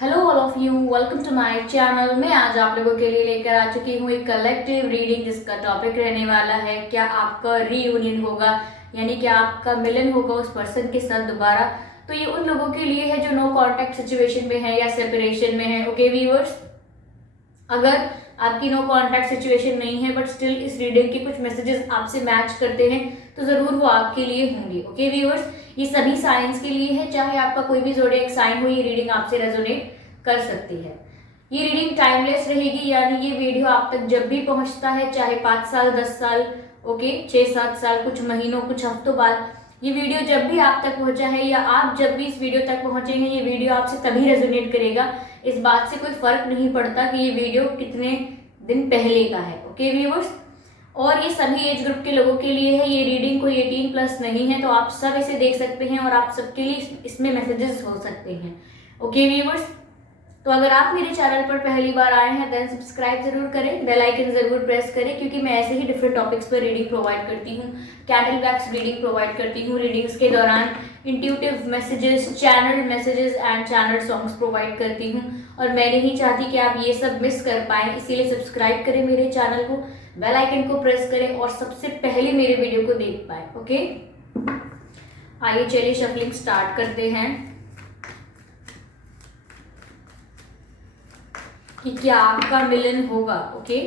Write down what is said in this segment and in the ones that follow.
Hello all of you, welcome to my channel. मैं आज आप लोगों के लिए लेकर आ चुकी हूँ एक कलेक्टिव रीडिंग जिसका टॉपिक रहने वाला है क्या आपका रीयूनियन होगा, यानी क्या आपका मिलन होगा उस पर्सन के साथ दोबारा। तो ये उन लोगों के लिए है जो नो कॉन्टैक्ट सिचुएशन में है या सेपरेशन में है। ओके व्यूअर्स, अगर आपकी नो कॉन्टैक्ट सिचुएशन नहीं है बट स्टिल इस रीडिंग के कुछ मैसेजेस आपसे मैच करते हैं तो जरूर वो आपके लिए होंगे। ओके व्यूअर्स, ये सभी साइंस के लिए है, चाहे आपका कोई भी ज़ोडिएक साइन हो, ये रीडिंग आपसे रेजोनेट कर सकती है। ये रीडिंग टाइमलेस रहेगी, यानी ये वीडियो आप तक जब भी पहुंचता है, चाहे 5 साल 10 साल, ओके 6-7 साल, कुछ महीनों कुछ हफ्तों बाद, ये वीडियो जब भी आप तक पहुंचा है या आप जब भी इस वीडियो तक पहुंचेंगे, ये वीडियो आपसे तभी रेजोनेट करेगा। इस बात से कोई फर्क नहीं पड़ता कि ये वीडियो कितने दिन पहले का है। ओके व्यूअर्स, और ये सभी एज ग्रुप के लोगों के लिए है। ये रीडिंग कोई 18+ नहीं है, तो आप सब इसे देख सकते हैं और आप सबके लिए इसमें मैसेजेस हो सकते हैं। ओके व्यूअर्स, तो अगर आप मेरे चैनल पर पहली बार आए हैं देन सब्सक्राइब जरूर करें, बेल आइकन जरूर प्रेस करें, क्योंकि मैं ऐसे ही डिफरेंट टॉपिक्स पर रीडिंग प्रोवाइड करती हूँ, कैटल बैक्स रीडिंग प्रोवाइड करती हूँ। रीडिंग्स के दौरान intuitive messages, channel messages and channel songs provide करती हूँ, और मैं नहीं चाहती कि आप ये सब मिस कर पाएँ, इसीलिए सब्सक्राइब करें मेरे चैनल को, बेल आइकन को प्रेस करें और सबसे पहले मेरे वीडियो को देख पाए। ओके, आइए चलिए शफलिंग स्टार्ट करते हैं कि क्या आपका मिलन होगा। ओके,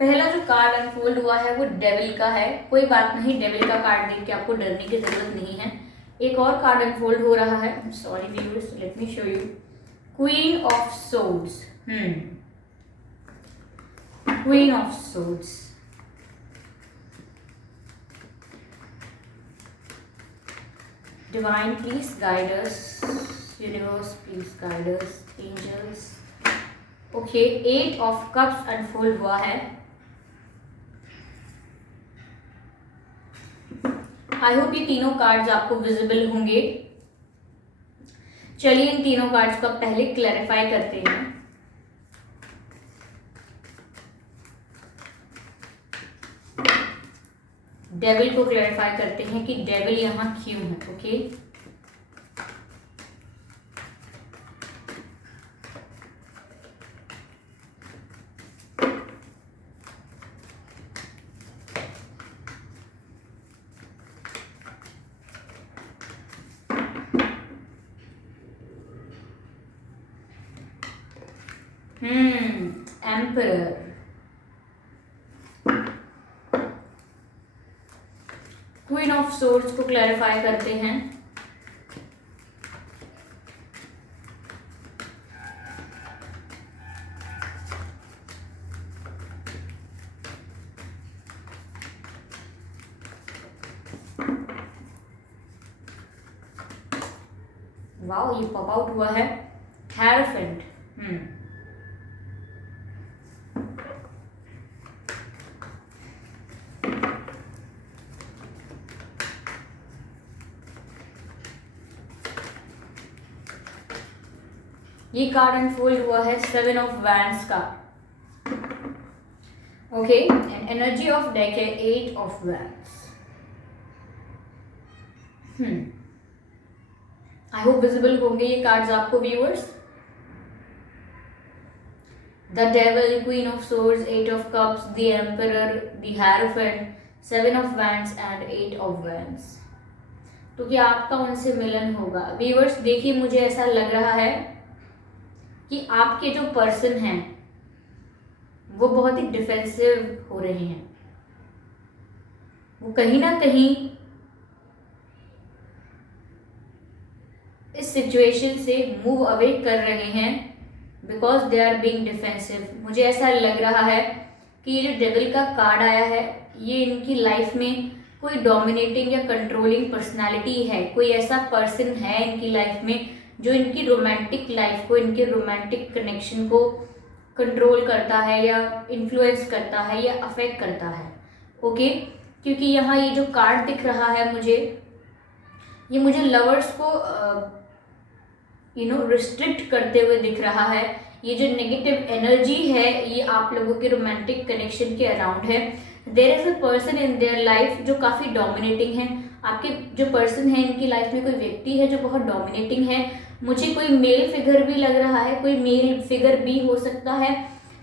पहला जो कार्ड अनफोल्ड हुआ है वो डेविल का है। कोई बात नहीं, डेविल का कार्ड देख के आपको डरने की जरूरत नहीं है। एक और कार्ड अनफोल्ड हो रहा है, sorry viewers, let me show you. Queen of swords, queen of swords. Divine, please guide us. Universe, please guide us. Angels. Okay, 8 of Cups unfold हुआ है। आई होप ये तीनों कार्ड्स आपको विजिबल होंगे। चलिए इन तीनों कार्ड्स को पहले क्लैरिफाई करते हैं। डेविल को क्लैरिफाई करते हैं कि डेविल यहाँ क्यों है। Okay, emperor. Queen of swords को क्लैरिफाई करते हैं। वाओ, ये पॉप आउट हुआ है हेरोफेंट। ये कार्ड अनफोल्ड हुआ है 7 ऑफ वैंड्स का। Okay, and energy of deck है 8 of wands. I hope visible होंगे ये कार्ड्स आपको viewers. The devil, queen of swords, 8 of cups, the emperor, the hierophant, 7 of wands and 8 of wands. तो क्या आपका उनसे मिलन होगा? व्यूअर्स देखिए, मुझे ऐसा लग रहा है कि आपके जो पर्सन हैं वो बहुत ही डिफेंसिव हो रहे हैं। वो कहीं ना कहीं इस सिचुएशन से मूव अवे कर रहे हैं because they are being defensive. मुझे ऐसा लग रहा है कि ये जो डेविल का कार्ड आया है, ये इनकी लाइफ में कोई डोमिनेटिंग या कंट्रोलिंग पर्सनालिटी है। कोई ऐसा पर्सन है इनकी लाइफ में जो इनकी रोमांटिक लाइफ को, इनके रोमांटिक कनेक्शन को कंट्रोल करता है या इन्फ्लुएंस करता है या अफेक्ट करता है। ओके, क्योंकि यहाँ ये जो कार्ड दिख रहा है मुझे, ये मुझे लवर्स को रिस्ट्रिक्ट करते हुए दिख रहा है। ये जो नेगेटिव एनर्जी है ये आप लोगों के रोमांटिक कनेक्शन के अराउंड है। There is a person in their life जो काफ़ी डोमिनेटिंग है। आपके जो पर्सन है इनकी लाइफ में कोई व्यक्ति है जो बहुत डोमिनेटिंग है। मुझे कोई मेल फिगर भी लग रहा है, कोई मेल फिगर भी हो सकता है,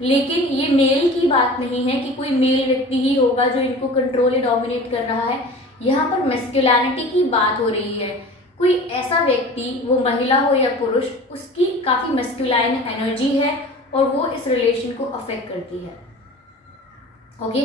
लेकिन ये मेल की बात नहीं है कि कोई मेल व्यक्ति ही होगा जो इनको कंट्रोल या डोमिनेट कर रहा है। यहाँ पर मैस्कुलिनिटी की बात हो रही है। कोई ऐसा व्यक्ति, वो महिला हो या पुरुष, उसकी काफ़ी मैस्कुलाइन एनर्जी है और वो इस रिलेशन को अफेक्ट करती है। ओके,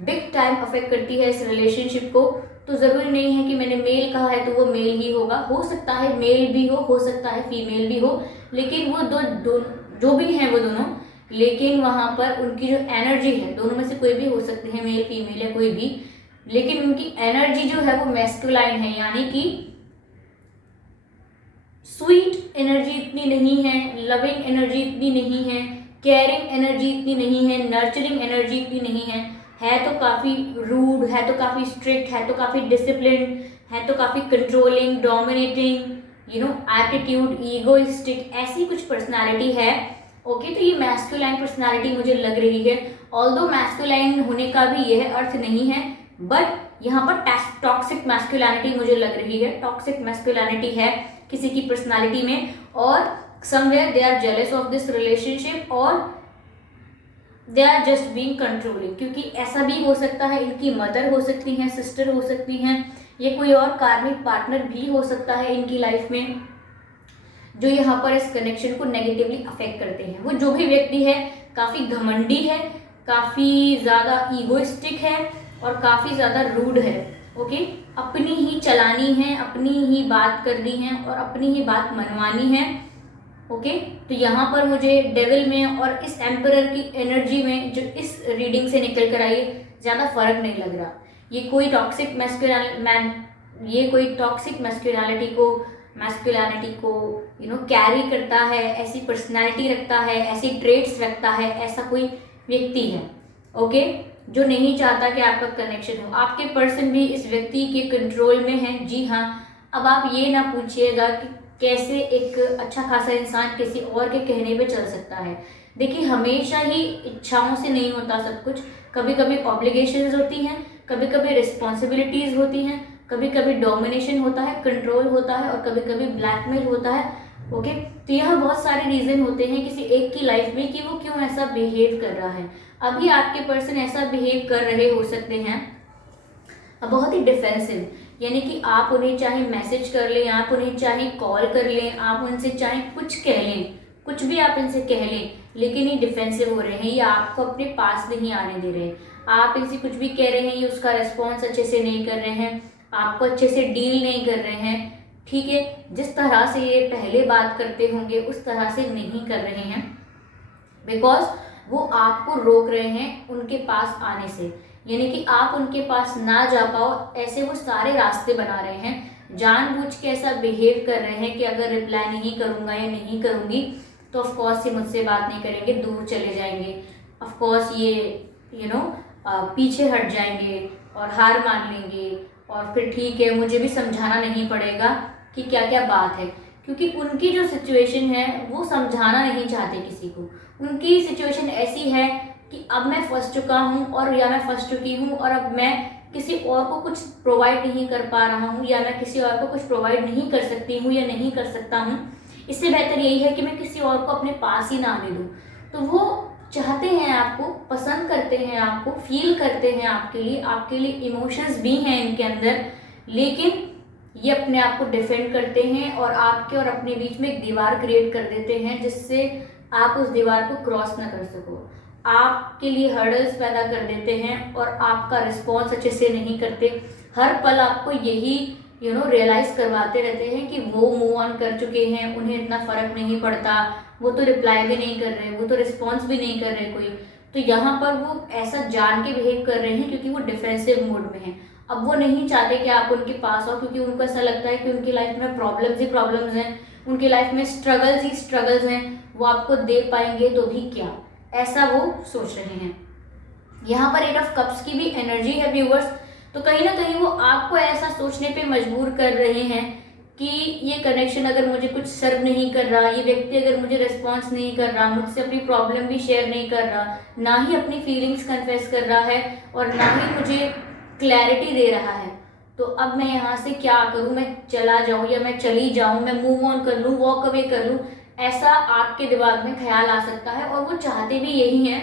बिग टाइम अफेक्ट करती है इस रिलेशनशिप को। तो ज़रूरी नहीं है कि मैंने मेल कहा है तो वो मेल ही होगा, हो सकता है मेल भी हो सकता है फीमेल भी हो, लेकिन वो दो जो भी हैं वो दोनों, लेकिन वहाँ पर उनकी जो एनर्जी है, दोनों में से कोई भी हो सकते हैं, मेल फीमेल या कोई भी, लेकिन उनकी एनर्जी जो है वो मैस्कुलाइन है, यानी कि स्वीट एनर्जी इतनी नहीं है, लविंग एनर्जी इतनी नहीं है, केयरिंग एनर्जी इतनी नहीं है, नर्चरिंग एनर्जी इतनी नहीं है तो काफ़ी रूड, है तो काफ़ी स्ट्रिक्ट, है तो काफ़ी डिसिप्लिन, है तो काफ़ी कंट्रोलिंग, डोमिनेटिंग, एटीट्यूड, ईगोइस्टिक, ऐसी कुछ पर्सनालिटी है। ओके, तो ये मैस्कुलाइन पर्सनालिटी मुझे लग रही है। ऑल्दो मैस्कुलाइन होने का भी यह अर्थ नहीं है, बट यहाँ पर टॉक्सिक मैस्कुलिनिटी मुझे लग रही है। टॉक्सिक मैस्कुलिनिटी है किसी की पर्सनालिटी में, और somewhere they are jealous of this relationship और they are just being controlling. क्योंकि ऐसा भी हो सकता है, इनकी मदर हो सकती हैं, सिस्टर हो सकती हैं, ये कोई और कार्मिक पार्टनर भी हो सकता है इनकी लाइफ में, जो यहाँ पर इस कनेक्शन को नेगेटिवली अफेक्ट करते हैं। वो जो भी व्यक्ति है काफ़ी घमंडी है, काफ़ी ज़्यादा ईगोइस्टिक है और काफ़ी ज़्यादा रूड है। ओके, अपनी ही चलानी है, अपनी ही बात करनी है और अपनी ही बात मनवानी है। ओके, तो यहाँ पर मुझे डेविल में और इस एम्परर की एनर्जी में जो इस रीडिंग से निकल कर आई, ज़्यादा फर्क नहीं लग रहा। ये कोई टॉक्सिक मैस्कुलिनिटी को कैरी करता है, ऐसी पर्सनालिटी रखता है, ऐसी ट्रेट्स रखता है, ऐसा कोई व्यक्ति है। ओके, जो नहीं चाहता कि आपका कनेक्शन हो। आपके पर्सन भी इस व्यक्ति के कंट्रोल में है। जी हाँ, अब आप ये ना पूछिएगा कि कैसे एक अच्छा खासा इंसान किसी और के कहने पे चल सकता है। देखिए, हमेशा ही इच्छाओं से नहीं होता सब कुछ। कभी कभी ऑब्लिगेशंस होती हैं, कभी कभी रिस्पॉन्सिबिलिटीज़ होती हैं, कभी कभी डोमिनेशन होता है, कंट्रोल होता है और कभी कभी ब्लैकमेल होता है। ओके, तो यह बहुत सारे रीज़न होते हैं किसी एक की लाइफ में कि वो क्यों ऐसा बिहेव कर रहा है। अभी आपके पर्सन ऐसा बिहेव कर रहे हो सकते हैं बहुत ही डिफेंसिव, यानी कि आप उन्हें चाहे मैसेज कर लें, आप उन्हें चाहे कॉल कर लें, आप उनसे चाहे कुछ कह लें, कुछ भी आप इनसे कह लें, लेकिन ये डिफेंसिव हो रहे हैं, या आपको अपने पास नहीं आने दे रहे। आप इनसे कुछ भी कह रहे हैं, ये उसका रिस्पॉन्स अच्छे से नहीं कर रहे हैं, आपको अच्छे से डील नहीं कर रहे हैं। ठीक है, जिस तरह से ये पहले बात करते होंगे उस तरह से नहीं कर रहे हैं, बिकॉज वो आपको रोक रहे हैं उनके पास आने से, यानी कि आप उनके पास ना जा पाओ, ऐसे वो सारे रास्ते बना रहे हैं। जानबूझ के ऐसा बिहेव कर रहे हैं कि अगर रिप्लाई नहीं करूँगा या नहीं करूँगी तो ऑफकोर्स ये मुझसे बात नहीं करेंगे, दूर चले जाएंगे, ऑफकोर्स ये पीछे हट जाएंगे और हार मान लेंगे, और फिर ठीक है, मुझे भी समझाना नहीं पड़ेगा कि क्या क्या बात है, क्योंकि उनकी जो सिचुएशन है वो समझाना नहीं चाहते किसी को। उनकी सिचुएशन ऐसी है कि अब मैं फंस चुका हूँ या मैं फंस चुकी हूँ और अब मैं किसी और को कुछ प्रोवाइड नहीं कर पा रहा हूँ, या मैं किसी और को कुछ प्रोवाइड नहीं कर सकती हूँ या नहीं कर सकता हूँ। इससे बेहतर यही है कि मैं किसी और को अपने पास ही ना आने दूँ। तो वो चाहते हैं आपको, पसंद करते हैं आपको, फील करते हैं आपके लिए इमोशंस भी हैं इनके अंदर, लेकिन ये अपने आप को डिफेंड करते हैं और आपके और अपने बीच में एक दीवार क्रिएट कर देते हैं, जिससे आप उस दीवार को क्रॉस ना कर सको। आपके लिए हर्डल्स पैदा कर देते हैं और आपका रिस्पॉन्स अच्छे से नहीं करते। हर पल आपको यही रियलाइज़ करवाते रहते हैं कि वो मूव ऑन कर चुके हैं, उन्हें इतना फ़र्क नहीं पड़ता, वो तो रिप्लाई भी नहीं कर रहे, वो तो रिस्पॉन्स भी नहीं कर रहे कोई। तो यहाँ पर वो ऐसा जान के बिहेव कर रहे हैं क्योंकि वो डिफेंसिव मोड में हैं। अब वो नहीं चाहते कि आप उनके पास आओ, क्योंकि उनको ऐसा लगता है कि उनकी लाइफ में प्रॉब्लम्स ही प्रॉब्लम्स हैं, उनकी लाइफ में स्ट्रगल्स ही स्ट्रगल्स हैं, वो आपको दे पाएंगे तो भी क्या, ऐसा वो सोच रहे हैं। यहाँ पर 8 ऑफ कप्स की भी एनर्जी है व्यूवर्स, तो कहीं ना कहीं वो आपको ऐसा सोचने पे मजबूर कर रहे हैं कि ये कनेक्शन अगर मुझे कुछ सर्व नहीं कर रहा, ये व्यक्ति अगर मुझे रिस्पॉन्स नहीं कर रहा, मुझसे अपनी प्रॉब्लम भी शेयर नहीं कर रहा, ना ही अपनी फीलिंग्स कन्फेस कर रहा है और ना ही मुझे क्लैरिटी दे रहा है, तो अब मैं यहाँ से क्या करूँ? मैं चला जाऊँ या मैं चली जाऊँ, मैं मूव ऑन कर लूँ, वॉक अवे कर लूँ? ऐसा आपके दिमाग में ख्याल आ सकता है और वो चाहते भी यही हैं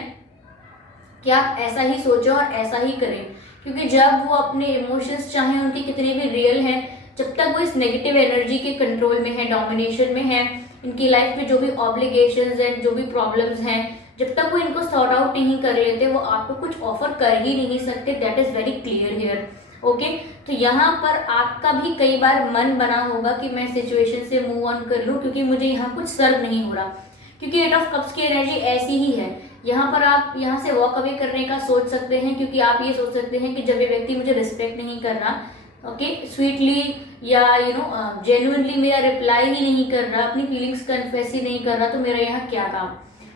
कि आप ऐसा ही सोचो और ऐसा ही करें, क्योंकि जब वो अपने इमोशंस चाहे उनके कितने भी रियल हैं, जब तक वो इस नेगेटिव एनर्जी के कंट्रोल में है, डोमिनेशन में है, इनकी लाइफ में जो भी ऑब्लिगेशंस हैं, जो भी प्रॉब्लम्स हैं, जब तक वो इनको सॉर्ट आउट नहीं कर लेते, वो आपको कुछ ऑफर कर ही नहीं सकते। That is very clear here. Okay, तो यहाँ पर आपका भी कई बार मन बना होगा कि मैं सिचुएशन से मूव ऑन कर लूँ क्योंकि मुझे यहाँ कुछ सर्व नहीं हो रहा, क्योंकि 8 ऑफ कप्स की एनर्जी ऐसी ही है। यहाँ पर आप यहाँ से वॉक अवे करने का सोच सकते हैं, क्योंकि आप ये सोच सकते हैं कि जब ये व्यक्ति मुझे रिस्पेक्ट नहीं कर रहा, ओके, स्वीटली या जेन्युइनली मेरा रिप्लाई ही नहीं कर रहा, अपनी फीलिंग्स कन्फेस ही नहीं कर रहा, तो मेरा यहाँ क्या काम?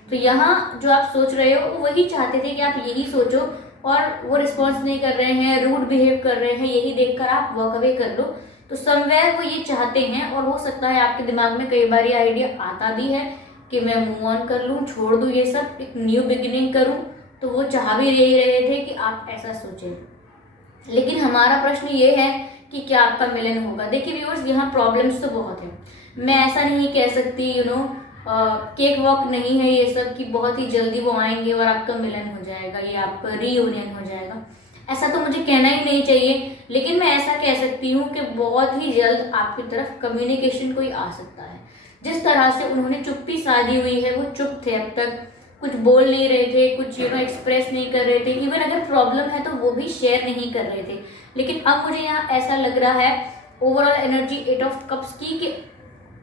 तो यहाँ जो आप सोच रहे हो वो वही चाहते थे कि आप यही सोचो, और वो रिस्पॉन्स नहीं कर रहे हैं, रूड बिहेव कर रहे हैं, यही देखकर आप वॉक अवे कर लो। तो समवेयर वो ये चाहते हैं, और हो सकता है आपके दिमाग में कई बार ये आइडिया आता भी है कि मैं मूव ऑन कर लूँ, छोड़ दूँ ये सब, एक न्यू बिगिनिंग करूँ। तो वो चाह भी यही रहे थे कि आप ऐसा सोचें। लेकिन हमारा प्रश्न ये है कि क्या आपका मिलन होगा? देखिए व्यूअर्स, यहाँ प्रॉब्लम्स तो बहुत हैं। मैं ऐसा नहीं कह सकती केक वॉक नहीं है ये सब कि बहुत ही जल्दी वो आएंगे और आपका मिलन हो जाएगा, ये आपका रीयूनियन हो जाएगा। ऐसा तो मुझे कहना ही नहीं चाहिए, लेकिन मैं ऐसा कह सकती हूँ कि बहुत ही जल्द आपकी तरफ कम्युनिकेशन कोई आ सकता है। जिस तरह से उन्होंने चुप्पी साधी हुई है, वो चुप थे, अब तक कुछ बोल नहीं रहे थे, कुछ एक्सप्रेस नहीं कर रहे थे, इवन अगर प्रॉब्लम है तो वो भी शेयर नहीं कर रहे थे। लेकिन अब मुझे यहाँ ऐसा लग रहा है ओवरऑल एनर्जी 8 ऑफ कप्स की कि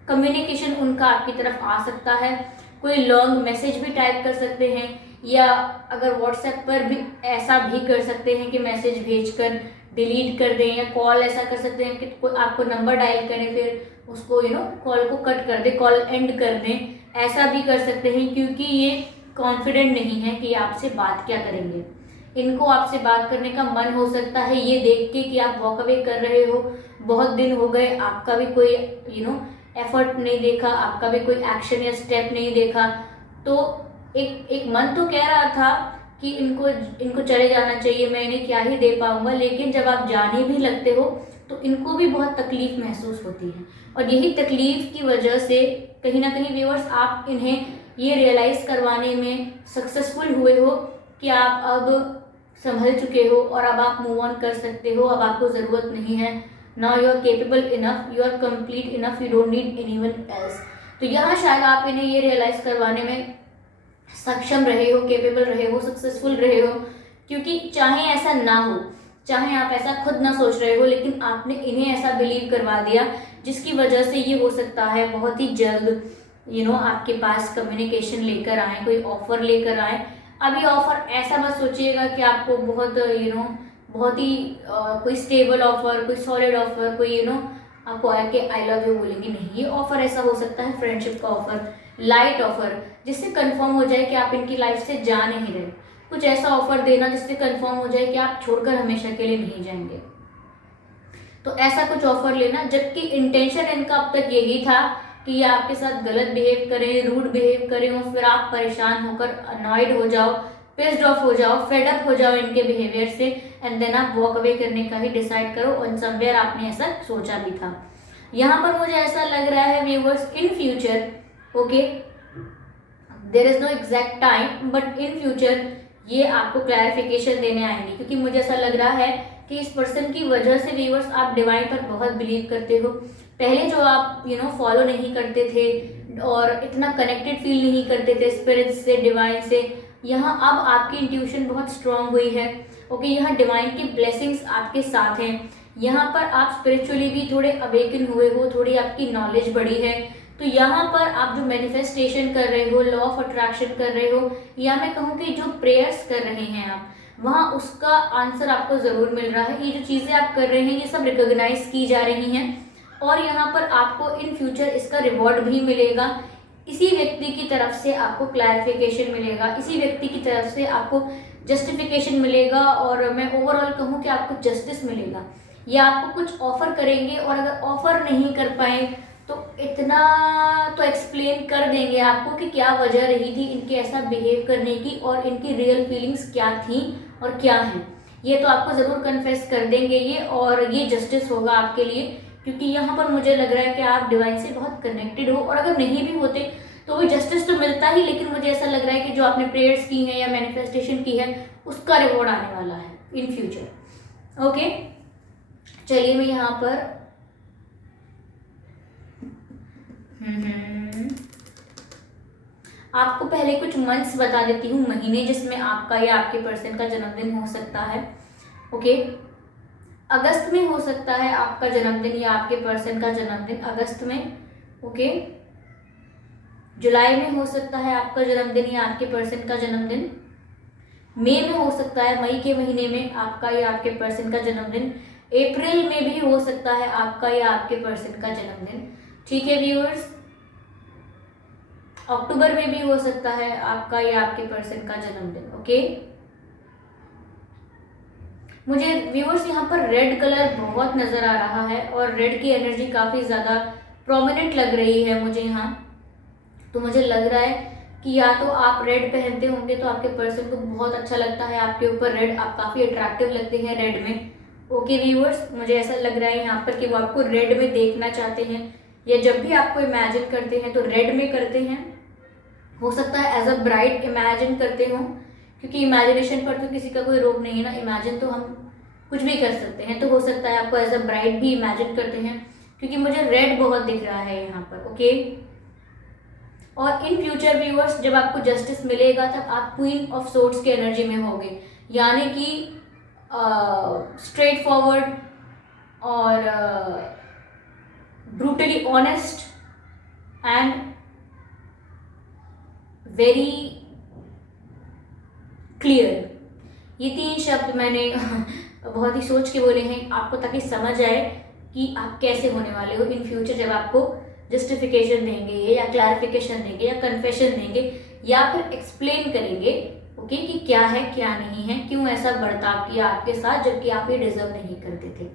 कम्युनिकेशन उनका आपकी तरफ आ सकता है। कोई लॉन्ग मैसेज भी टाइप कर सकते हैं, या अगर व्हाट्सएप पर भी ऐसा भी कर सकते हैं कि मैसेज भेजकर डिलीट कर दें, या कॉल ऐसा कर सकते हैं कि कोई आपको नंबर डायल करें फिर उसको कॉल को कट कर दें, कॉल एंड कर दें, ऐसा भी कर सकते हैं, क्योंकि ये कॉन्फिडेंट नहीं है कि आपसे बात क्या करेंगे। इनको आपसे बात करने का मन हो सकता है ये देख के कि आप वॉक अवे कर रहे हो, बहुत दिन हो गए, आपका भी कोई एफर्ट नहीं देखा, आपका भी कोई एक्शन या स्टेप नहीं देखा। तो एक मन तो कह रहा था कि इनको चले जाना चाहिए, मैं इन्हें क्या ही दे पाऊंगा, लेकिन जब आप जाने भी लगते हो तो इनको भी बहुत तकलीफ महसूस होती है, और यही तकलीफ की वजह से कहीं ना कहीं व्यूअर्स आप इन्हें ये रियलाइज़ करवाने में सक्सेसफुल हुए हो कि आप अब संभल चुके हो और अब आप मूव ऑन कर सकते हो, अब आपको ज़रूरत नहीं है। Now you are capable enough, you are complete enough, you don't need anyone else. तो यहाँ शायद आप इन्हें ये रियलाइज़ करवाने में सक्षम रहे हो, केपेबल रहे हो, सक्सेसफुल रहे हो, क्योंकि चाहे ऐसा ना हो, चाहे आप ऐसा खुद ना सोच रहे हो, लेकिन आपने इन्हें ऐसा बिलीव करवा दिया, जिसकी वजह से ये हो सकता है बहुत ही जल्द आपके पास कम्युनिकेशन लेकर आए, कोई ऑफर लेकर आए। अभी ऑफर ऐसा मत सोचिएगा कि आपको बहुत बहुत ही कोई स्टेबल ऑफर, कोई सॉलिड ऑफर, कोई आपको आके आई लव यू बोलेंगे, नहीं। ये ऑफर ऐसा हो सकता है फ्रेंडशिप का ऑफर, लाइट ऑफर, जिससे कंफर्म हो जाए कि आप इनकी लाइफ से जा नहीं रहे। कुछ ऐसा ऑफर देना जिससे कंफर्म हो जाए कि आप छोड़कर हमेशा के लिए नहीं जाएंगे। तो ऐसा कुछ ऑफर लेना, जबकि इंटेंशन इनका अब तक यही था कि ये आपके साथ गलत बिहेव करें, रूड बिहेव करें, और फिर आप परेशान होकर अनॉयड हो जाओ, पिस्ड ऑफ हो जाओ, फेड अप हो जाओ इनके बिहेवियर से, एंड देन आप वॉक अवे करने का ही डिसाइड करो। और समवेयर आपने ऐसा सोचा भी था। यहाँ पर मुझे ऐसा लग रहा है viewers, in future, okay, there is no exact time, but in future ये आपको क्लैरिफिकेशन देने आएंगे, क्योंकि मुझे ऐसा लग रहा है कि इस पर्सन की वजह से व्यूअर्स आप डिवाइन पर बहुत बिलीव करते हो। पहले जो आप फॉलो नहीं करते थे और इतना कनेक्टेड फील नहीं करते थे स्पिरिट से, डिवाइन से, यहाँ अब आपकी इंट्यूशन बहुत स्ट्रांग हुई है। ओके, यहाँ डिवाइन की ब्लेसिंग्स आपके साथ हैं। यहाँ पर आप स्पिरिचुअली भी थोड़े अवेकन हुए हो, थोड़ी आपकी नॉलेज बढ़ी है। तो यहाँ पर आप जो मैनिफेस्टेशन कर रहे हो, लॉ ऑफ अट्रैक्शन कर रहे हो, या मैं कहूँ कि जो प्रेयर्स कर रहे हैं आप, वहाँ उसका आंसर आपको ज़रूर मिल रहा है। ये जो चीज़ें आप कर रहे हैं ये सब रिकॉग्नाइज की जा रही हैं, और यहाँ पर आपको इन फ्यूचर इसका रिवॉर्ड भी मिलेगा। इसी व्यक्ति की तरफ से आपको क्लैरिफिकेशन मिलेगा, इसी व्यक्ति की तरफ से आपको जस्टिफिकेशन मिलेगा, और मैं ओवरऑल कहूँ कि आपको जस्टिस मिलेगा। या आपको कुछ ऑफर करेंगे, और अगर ऑफर नहीं कर पाए तो इतना तो एक्सप्लेन कर देंगे आपको कि क्या वजह रही थी इनके ऐसा बिहेव करने की, और इनकी रियल फीलिंग्स क्या थी और क्या है। ये तो आपको ज़रूर कन्फेस कर देंगे ये, और ये जस्टिस होगा आपके लिए, क्योंकि यहाँ पर मुझे लग रहा है कि आप डिवाइन से बहुत कनेक्टेड हो, और अगर नहीं भी होते तो भी जस्टिस तो मिलता ही, लेकिन मुझे ऐसा लग रहा है कि जो आपने प्रेयर्स की हैं या मैनिफेस्टेशन की है उसका रिवॉर्ड आने वाला है इन फ्यूचर। ओके, चलिए मैं यहाँ पर आपको पहले कुछ मंथ्स बता देती हूँ, महीने जिसमें आपका या आपके पर्सन का जन्मदिन हो सकता है। ओके, अगस्त में हो सकता है आपका जन्मदिन या आपके पर्सन का जन्मदिन, अगस्त में। ओके, जुलाई में हो सकता है आपका जन्मदिन या आपके पर्सन का जन्मदिन। मई में हो सकता है, मई के महीने में आपका या आपके पर्सन का जन्मदिन। अप्रैल में भी हो सकता है आपका या आपके पर्सन का जन्मदिन। ठीक है व्यूअर्स, अक्टूबर में भी हो सकता है आपका या आपके पर्सन का जन्मदिन। ओके, मुझे व्यूअर्स यहाँ पर रेड कलर बहुत नज़र आ रहा है, और रेड की एनर्जी काफ़ी ज़्यादा प्रोमिनेंट लग रही है मुझे यहाँ। तो मुझे लग रहा है कि या तो आप रेड पहनते होंगे तो आपके पर्सन को बहुत अच्छा लगता है आपके ऊपर रेड, आप काफ़ी अट्रैक्टिव लगते हैं रेड में। ओके व्यूअर्स, मुझे ऐसा लग रहा है यहाँ पर कि वो आपको रेड में देखना चाहते हैं, या जब भी आपको इमेजिन करते हैं तो रेड में करते हैं। हो सकता है एज अ ब्राइड इमेजिन करते हो, क्योंकि इमेजिनेशन पर तो किसी का कोई रोक नहीं है ना, इमेजिन तो हम कुछ भी कर सकते हैं। तो हो सकता है आपको एज अ ब्राइड भी इमेजिन करते हैं, क्योंकि मुझे रेड बहुत दिख रहा है यहाँ पर। ओके, और इन फ्यूचर व्यूअर्स जब आपको जस्टिस मिलेगा तब आप क्वीन ऑफ सोर्ड्स की एनर्जी में होंगे, यानी कि स्ट्रेट फॉरवर्ड और brutally honest and very clear. ये 3 शब्द मैंने बहुत ही सोच के बोले हैं आपको, ताकि समझ आए कि आप कैसे होने वाले हो इन फ्यूचर जब आपको जस्टिफिकेशन देंगे या क्लैरिफिकेशन देंगे या कन्फेशन देंगे या फिर एक्सप्लेन करेंगे। ओके, कि क्या है क्या नहीं है, क्यों ऐसा बर्ताव किया आपके साथ जबकि आप ये डिजर्व नहीं करते थे।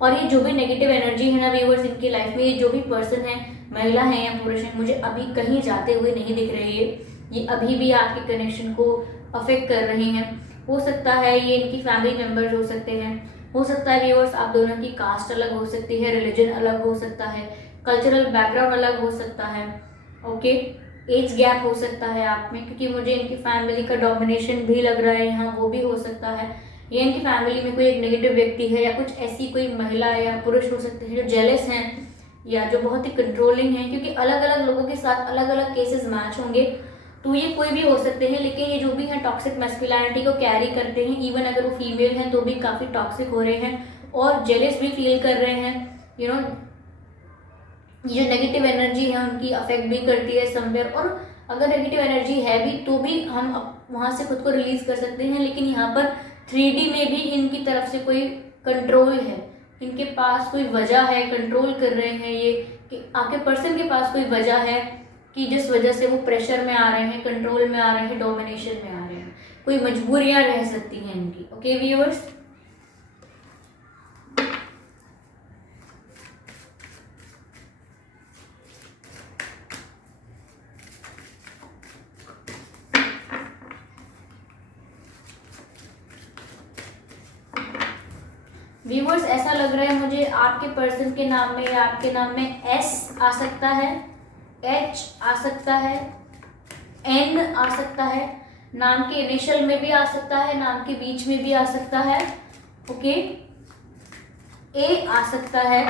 और ये जो भी नेगेटिव एनर्जी है ना व्यूअर्स इनकी लाइफ में, ये जो भी पर्सन है, महिला है या पुरुष है, मुझे अभी कहीं जाते हुए नहीं दिख रहे हैं। ये अभी भी आपके कनेक्शन को अफेक्ट कर रहे हैं। हो सकता है ये इनकी फैमिली मेम्बर्स हो सकते हैं, हो सकता है व्यूअर्स आप दोनों की कास्ट अलग हो सकती है, रिलीजन अलग हो सकता है, कल्चरल बैकग्राउंड अलग हो सकता है। ओके, एज गैप हो सकता है आप में, क्योंकि मुझे इनकी फैमिली का डोमिनेशन भी लग रहा है यहाँ, वो भी हो सकता है। या इनकी फैमिली में कोई एक नेगेटिव व्यक्ति है, या कुछ ऐसी कोई महिला या पुरुष हो सकते हैं जो जेलस हैं या जो बहुत ही कंट्रोलिंग हैं, क्योंकि अलग अलग लोगों के साथ अलग अलग केसेस मैच होंगे। तो ये कोई भी हो सकते हैं, लेकिन ये जो भी हैं टॉक्सिक मैस्कुलिनिटी को कैरी करते हैं। इवन अगर वो फीमेल हैं तो भी काफ़ी टॉक्सिक हो रहे हैं और जेलस भी फील कर रहे हैं। यू नो, ये जो नेगेटिव एनर्जी है उनकी अफेक्ट भी करती है समवेयर, और अगर नेगेटिव एनर्जी है भी तो भी हम वहाँ से खुद को रिलीज कर सकते हैं। लेकिन यहाँ पर 3D में भी इनकी तरफ से कोई कंट्रोल है, इनके पास कोई वजह है, कंट्रोल कर रहे हैं ये, कि आपके पर्सन के पास कोई वजह है कि जिस वजह से वो प्रेशर में आ रहे हैं, कंट्रोल में आ रहे हैं, डोमिनेशन में आ रहे हैं। कोई मजबूरियां रह सकती हैं इनकी। ओके व्यूअर्स, व्यूअर्स ऐसा लग रहा है मुझे आपके पर्सन के नाम में या आपके नाम में एस आ सकता है, एच आ सकता है, एन आ सकता है, नाम के इनिशियल में भी आ सकता है, नाम के बीच में भी आ सकता है। ओके, ए आ सकता है,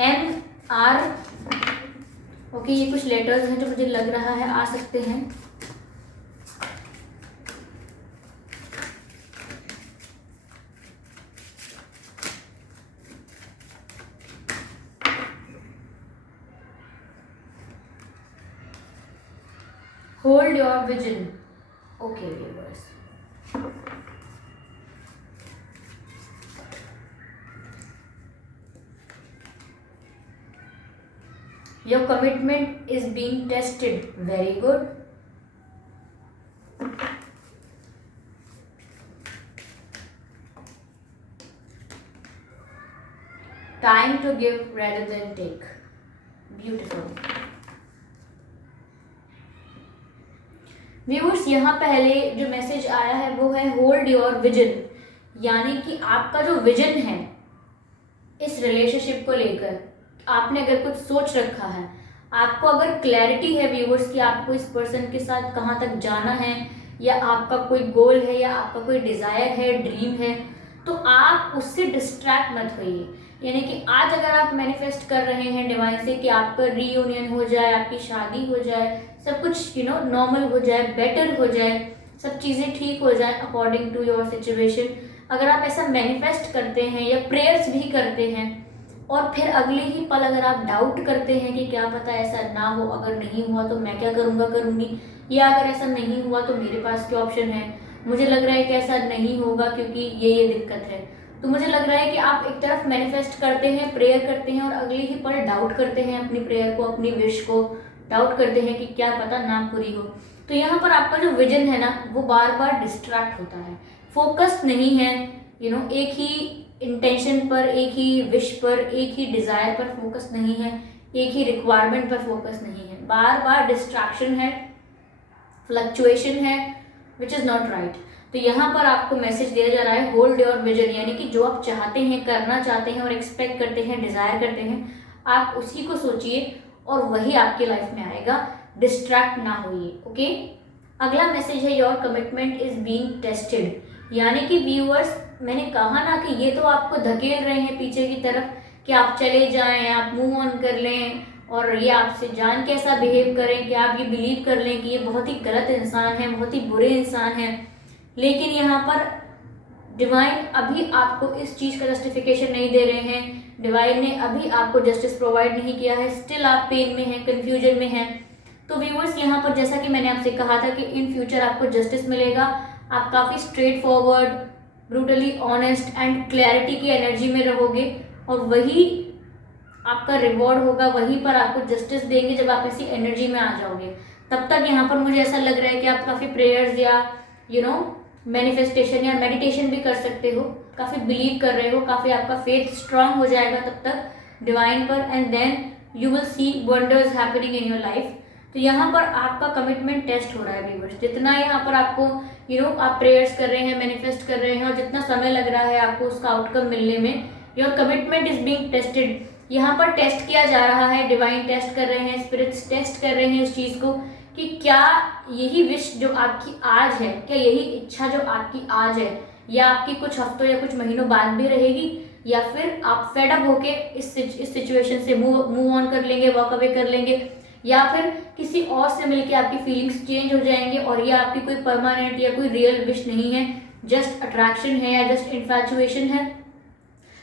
एम आर। ओके, ये कुछ लेटर्स हैं जो मुझे लग रहा है आ सकते हैं। Hold your vision. Okay, viewers. Your commitment is being tested. Very good. Time to give rather than take. Beautiful. Viewers, यहाँ पहले जो मैसेज आया है वो है होल्ड योर विजन, यानी कि आपका जो विजन है इस रिलेशनशिप को लेकर, आपने अगर कुछ सोच रखा है, आपको अगर क्लैरिटी है व्यूअर्स कि आपको इस पर्सन के साथ कहाँ तक जाना है, या आपका कोई गोल है, या आपका कोई डिज़ायर है, ड्रीम है, तो आप उससे डिस्ट्रैक्ट मत होइए। यानी कि आज अगर आप मैनिफेस्ट कर रहे हैं डिवाइन से कि आपका रीयूनियन हो जाए, आपकी शादी हो जाए, सब कुछ नॉर्मल हो जाए, बेटर हो जाए, सब चीज़ें ठीक हो जाए अकॉर्डिंग टू योर सिचुएशन, अगर आप ऐसा मैनिफेस्ट करते हैं या प्रेयर्स भी करते हैं और फिर अगले ही पल अगर आप डाउट करते हैं कि क्या पता ऐसा ना हो, अगर नहीं हुआ तो मैं क्या करूँगा करूँगी, या अगर ऐसा नहीं हुआ तो मेरे पास क्या ऑप्शन है, मुझे लग रहा है कि ऐसा नहीं होगा क्योंकि ये दिक्कत है, तो मुझे लग रहा है कि आप एक तरफ मैनिफेस्ट करते हैं, प्रेयर करते हैं और अगले ही पल डाउट करते हैं अपनी प्रेयर को, अपनी विश को डाउट करते हैं कि क्या पता ना पूरी हो। तो यहाँ पर आपका जो विजन है ना वो बार बार डिस्ट्रैक्ट होता है, फोकस्ड नहीं है, एक ही इंटेंशन पर, एक ही विश पर, एक ही डिजायर पर फोकस नहीं है, एक ही रिक्वायरमेंट पर फोकस नहीं है, बार बार डिस्ट्रैक्शन है, फ्लक्चुएशन है, विच इज नॉट राइट। तो यहाँ पर आपको मैसेज दिया जा रहा है होल्ड योर विजन, यानी कि जो आप चाहते हैं, करना चाहते हैं और एक्सपेक्ट करते हैं, डिजायर करते हैं, आप उसी को सोचिए और वही आपकी लाइफ में आएगा, डिस्ट्रैक्ट ना होइए। ओके, अगला मैसेज है your commitment is being tested, यानी कि व्यूअर्स, मैंने कहा ना कि ये तो आपको धकेल रहे हैं पीछे की तरफ कि आप चले जाएं, आप मूव ऑन कर लें और ये आपसे जान कैसा बिहेव करें कि आप ये बिलीव कर लें कि ये बहुत ही गलत इंसान है, बहुत ही बुरे इंसान है। लेकिन यहाँ पर डिवाइन अभी आपको इस चीज़ का जस्टिफिकेशन नहीं दे रहे हैं, डिवाइन ने अभी आपको जस्टिस प्रोवाइड नहीं किया है, स्टिल आप पेन में हैं, कन्फ्यूजन में हैं। तो व्यूअर्स, यहाँ पर जैसा कि मैंने आपसे कहा था कि इन फ्यूचर आपको जस्टिस मिलेगा, आप काफ़ी straight forward, brutally honest and clarity की एनर्जी में रहोगे और वही आपका रिवॉर्ड होगा, वहीं पर आपको जस्टिस देंगे जब आप इसी एनर्जी में आ जाओगे। तब तक यहाँ पर मुझे ऐसा लग रहा है कि आप काफ़ी प्रेयर्स या मैनिफेस्टेशन या मेडिटेशन भी कर सकते हो, काफ़ी बिलीव कर रहे हो, काफ़ी आपका फेथ स्ट्रांग हो जाएगा तब तक डिवाइन पर, and then you will see wonders happening in your life. तो यहाँ पर आपका कमिटमेंट टेस्ट हो रहा है व्यूअर्स, जितना यहाँ पर आपको आप प्रेयर्स कर रहे हैं, मैनिफेस्ट कर रहे हैं और जितना समय लग रहा है आपको उसका आउटकम मिलने में, your commitment is being tested. यहाँ पर टेस्ट किया जा रहा है, डिवाइन टेस्ट कर रहे हैं, स्पिरिट्स टेस्ट कर रहे हैं उस चीज़ को कि क्या यही विश जो आपकी आज है, क्या यही इच्छा जो आपकी आज है, या आपकी कुछ हफ्तों या कुछ महीनों बाद भी रहेगी, या फिर आप फेड अप होके इस सिचुएशन से मूव ऑन कर लेंगे, वॉक अवे कर लेंगे, या फिर किसी और से मिलके आपकी फीलिंग्स चेंज हो जाएंगे और ये आपकी कोई परमानेंट या कोई रियल विश नहीं है, जस्ट अट्रैक्शन है या जस्ट इन्फैचुएशन है।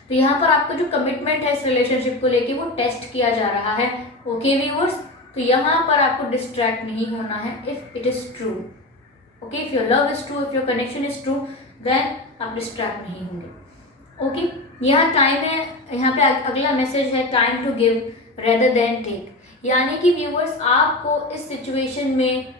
तो यहाँ पर आपका जो कमिटमेंट है इस रिलेशनशिप को लेके वो टेस्ट किया जा रहा है। ओके व्यूअर्स, तो यहाँ पर आपको डिस्ट्रैक्ट नहीं होना है if it is true. Okay, if your love is true, if your connection is true, then आप डिस्ट्रैक्ट नहीं होंगे। ओके, यहाँ टाइम है, यहाँ पे अगला मैसेज है time to give rather than take, यानी कि व्यूअर्स आपको इस सिचुएशन में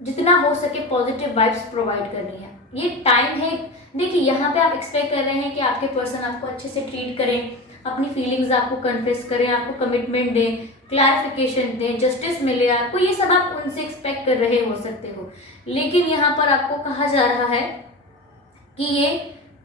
जितना हो सके पॉजिटिव वाइब्स प्रोवाइड करनी है। ये टाइम है, देखिए यहाँ पे आप एक्सपेक्ट कर रहे हैं कि आपके पर्सन आपको अच्छे से ट्रीट करें, अपनी फीलिंग्स आपको कन्फेस करें, आपको कमिटमेंट दें, क्लैरिफिकेशन दें, जस्टिस मिले आपको, ये सब आप उनसे एक्सपेक्ट कर रहे हो सकते हो। लेकिन यहाँ पर आपको कहा जा रहा है कि ये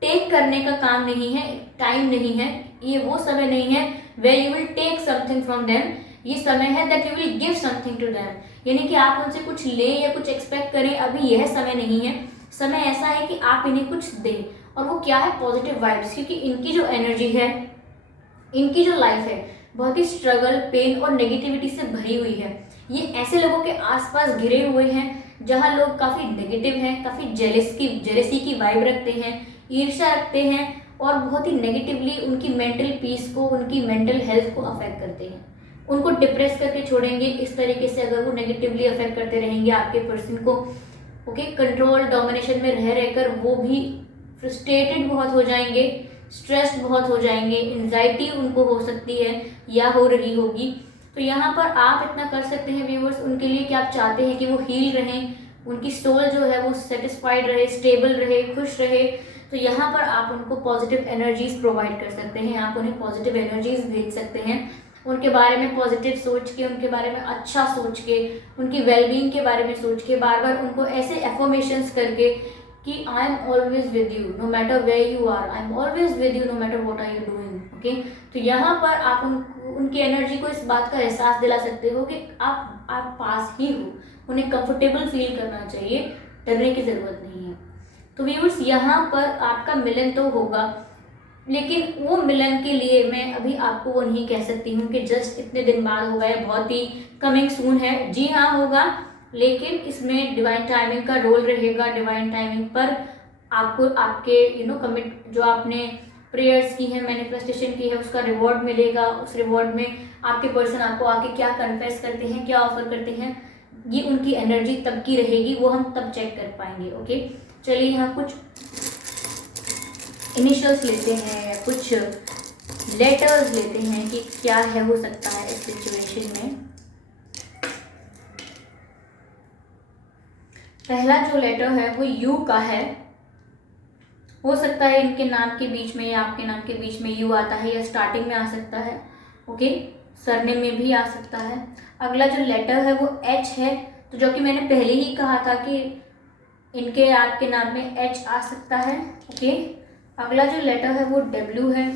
टेक करने का काम नहीं है, टाइम नहीं है, ये वो समय नहीं है where you will take something from them, ये समय है that you will give something to them, यानी कि आप उनसे कुछ लें या कुछ एक्सपेक्ट करें, अभी यह समय नहीं है। समय ऐसा है कि आप इन्हें कुछ दें, और वो क्या है, पॉजिटिव वाइब्स, क्योंकि इनकी जो एनर्जी है, इनकी जो लाइफ है बहुत ही स्ट्रगल, पेन और नेगेटिविटी से भरी हुई है। ये ऐसे लोगों के आसपास घिरे हुए हैं जहाँ लोग काफ़ी नेगेटिव हैं, काफ़ी जेलेसी की वाइब रखते हैं, ईर्ष्या रखते हैं और बहुत ही नेगेटिवली उनकी मेंटल पीस को, उनकी मेंटल हेल्थ को अफेक्ट करते हैं, उनको डिप्रेस करके छोड़ेंगे इस तरीके से अगर वो नेगेटिवली अफेक्ट करते रहेंगे आपके पर्सन को। ओके, कंट्रोल डोमिनेशन में रह रहकर वो भी फ्रस्ट्रेटेड बहुत हो जाएंगे, स्ट्रेस्ड बहुत हो जाएंगे, एंजाइटी उनको हो सकती है या हो रही होगी। तो यहाँ पर आप इतना कर सकते हैं व्यूअर्स उनके लिए कि आप चाहते हैं कि वो हील रहें, उनकी सोल जो है वो सेटिस्फाइड रहे, स्टेबल रहे, खुश रहे। तो यहाँ पर आप उनको पॉजिटिव एनर्जीज प्रोवाइड कर सकते हैं, आप उन्हें पॉजिटिव एनर्जीज भेज सकते हैं, उनके बारे में पॉजिटिव सोच के, उनके बारे में अच्छा सोच के, उनकी वेलबींग के बारे में सोच के, बार बार उनको ऐसे एफर्मेशंस करके कि I am always with you no matter where you are, I am always with you no matter what are you doing. Okay, तो यहाँ पर आप उनकी एनर्जी को इस बात का एहसास दिला सकते हो कि आप पास ही हो, उन्हें कंफर्टेबल फील करना चाहिए, डरने की ज़रूरत नहीं है। तो व्यूअर्स, यहाँ पर आपका मिलन तो होगा, लेकिन वो मिलन के लिए मैं अभी आपको वो नहीं कह सकती हूँ कि जस्ट इतने दिन बाद होगा या बहुत ही कमिंग सून है। जी हाँ, होगा, लेकिन इसमें डिवाइन टाइमिंग का रोल रहेगा। डिवाइन टाइमिंग पर आपको आपके कमिट जो आपने प्रेयर्स की है, मैनिफेस्टेशन की है, उसका रिवॉर्ड मिलेगा। उस रिवॉर्ड में आपके पर्सन आपको आके क्या कन्फेस करते हैं, क्या ऑफर करते हैं, ये उनकी एनर्जी तब की रहेगी, वो हम तब चेक कर पाएंगे। ओके, चलिए यहाँ कुछ इनिशियल्स लेते हैं, कुछ लेटर्स लेते हैं कि क्या है हो सकता है इस सिचुएशन में। पहला जो लेटर है वो यू का है। हो सकता है इनके नाम के बीच में या आपके नाम के बीच में यू आता है, या स्टार्टिंग में आ सकता है। ओके, सरनेम में भी आ सकता है। अगला जो लेटर है वो एच है, तो जो कि मैंने पहले ही कहा था कि इनके आपके नाम में एच आ सकता है। ओके, अगला जो लेटर है वो डब्ल्यू है,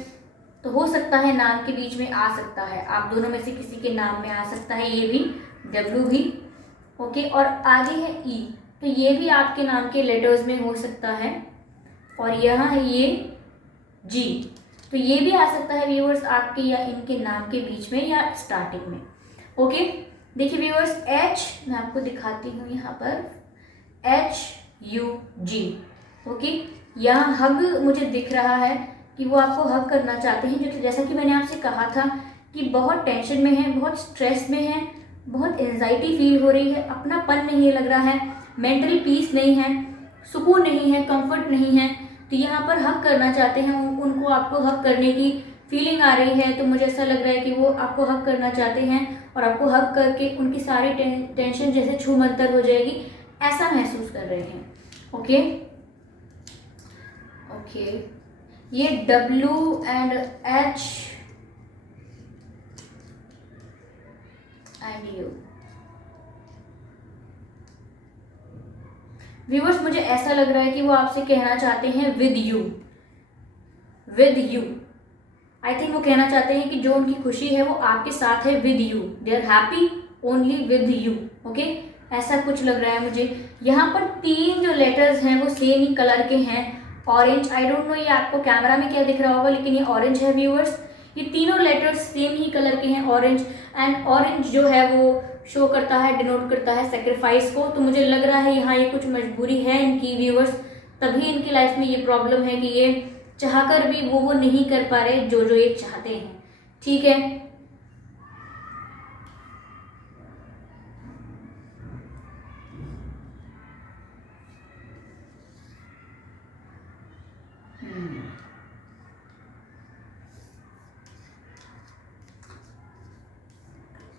तो हो सकता है नाम के बीच में आ सकता है, आप दोनों में से किसी के नाम में आ सकता है, ये भी डब्ल्यू भी। ओके, और आगे है ई, तो ये भी आपके नाम के लेटर्स में हो सकता है। और यहाँ है ये जी, तो ये भी आ सकता है व्यूअर्स आपके या इनके नाम के बीच में या स्टार्टिंग में। ओके, देखिए व्यूअर्स, एच मैं आपको दिखाती हूँ यहाँ पर, एच यू जी। ओके, यहाँ हग मुझे दिख रहा है कि वो आपको हग करना चाहते हैं, जो कि जैसा कि मैंने आपसे कहा था कि बहुत टेंशन में है, बहुत स्ट्रेस में है, बहुत एंजाइटी फील हो रही है, अपनापन नहीं लग रहा है, मेंटल पीस नहीं है, सुकून नहीं है, कंफर्ट नहीं है। तो यहाँ पर हक करना चाहते हैं, उनको आपको हक करने की फीलिंग आ रही है। तो मुझे ऐसा लग रहा है कि वो आपको हक करना चाहते हैं और आपको हक करके उनकी सारी टेंशन जैसे छूमंतर हो जाएगी, ऐसा महसूस कर रहे हैं। ओके ओके, ये W and H and you. Viewers, मुझे ऐसा लग रहा है कि वो आपसे कहना चाहते हैं with you, with you. I think वो कहना चाहते हैं कि जो उनकी खुशी है वो आपके साथ है, with you, they are happy only with you. Okay, ऐसा कुछ लग रहा है मुझे। यहाँ पर तीन जो लेटर्स हैं वो सेम ही कलर के हैं, ऑरेंज। आई डोंट नो ये आपको कैमरा में क्या दिख रहा होगा, लेकिन ये ऑरेंज है व्यूअर्स। ये तीनों लेटर्स सेम ही कलर के हैं, ऑरेंज। एंड ऑरेंज जो है वो शो करता है, डिनोट करता है सेक्रीफाइस को। तो मुझे लग रहा है यहाँ ये कुछ मजबूरी है इनकी व्यूअर्स, तभी इनकी लाइफ में ये प्रॉब्लम है कि ये चाहकर भी वो नहीं कर पा रहे जो जो ये चाहते हैं। ठीक है,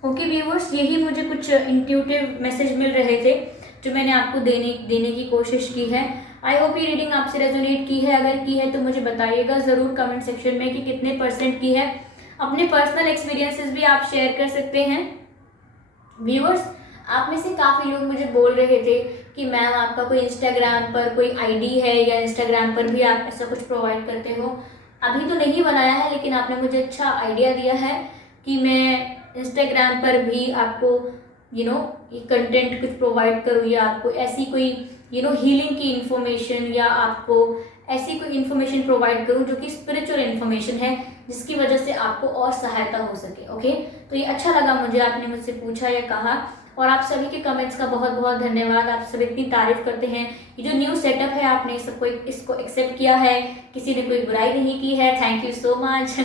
ओके व्यूअर्स, यही मुझे कुछ इंट्यूटिव मैसेज मिल रहे थे जो मैंने आपको देने की कोशिश की है। आई होप ये रीडिंग आपसे रेजोनेट की है। अगर की है तो मुझे बताइएगा ज़रूर कमेंट सेक्शन में कि कितने % की है। अपने पर्सनल एक्सपीरियंसेस भी आप शेयर कर सकते हैं। व्यूअर्स, आप में से काफ़ी लोग मुझे बोल रहे थे कि मैम आपका कोई इंस्टाग्राम पर कोई आईडी है या इंस्टाग्राम पर भी आप ऐसा कुछ प्रोवाइड करते हो। अभी तो नहीं बनाया है, लेकिन आपने मुझे अच्छा आइडिया दिया है कि मैं इंस्टाग्राम पर भी आपको ये कंटेंट कुछ प्रोवाइड करूँ, या आपको ऐसी कोई हीलिंग की इन्फॉर्मेशन, या आपको ऐसी कोई इन्फॉर्मेशन प्रोवाइड करूँ जो कि स्पिरिचुअल इन्फॉर्मेशन है, जिसकी वजह से आपको और सहायता हो सके। ओके, तो ये अच्छा लगा मुझे, आपने मुझसे पूछा या कहा। और आप सभी के कमेंट्स का बहुत बहुत धन्यवाद। आप सब इतनी तारीफ करते हैं। ये जो न्यू सेटअप है, आपने इसको एक्सेप्ट किया है, किसी ने कोई बुराई नहीं की है। Thank you so much,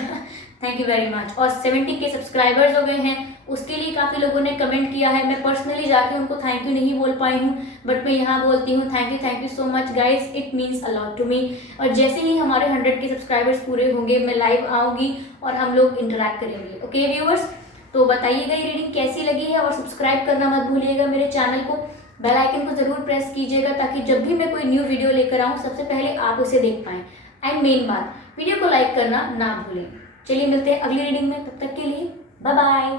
thank you very much. और 70 के सब्सक्राइबर्स हो गए हैं, उसके लिए काफ़ी लोगों ने कमेंट किया है। मैं पर्सनली जाके उनको थैंक यू नहीं बोल पाई हूँ, बट मैं यहाँ बोलती हूँ thank you so much guys, it means a lot to me. और जैसे ही हमारे 100 के सब्सक्राइबर्स पूरे होंगे, मैं लाइव आऊँगी और हम लोग इंटरैक्ट करेंगे। ओके व्यूअर्स, तो बताइएगा ये रीडिंग कैसी लगी है, और सब्सक्राइब करना मत भूलिएगा मेरे चैनल को। बेल आइकन को जरूर प्रेस कीजिएगा ताकि जब भी मैं कोई न्यू वीडियो लेकर आऊँ सबसे पहले आप उसे देख पाएँ। एंड मेन बात, वीडियो को लाइक करना ना भूलें। चलिए मिलते हैं अगली रीडिंग में, तब तक के लिए बाय बाय।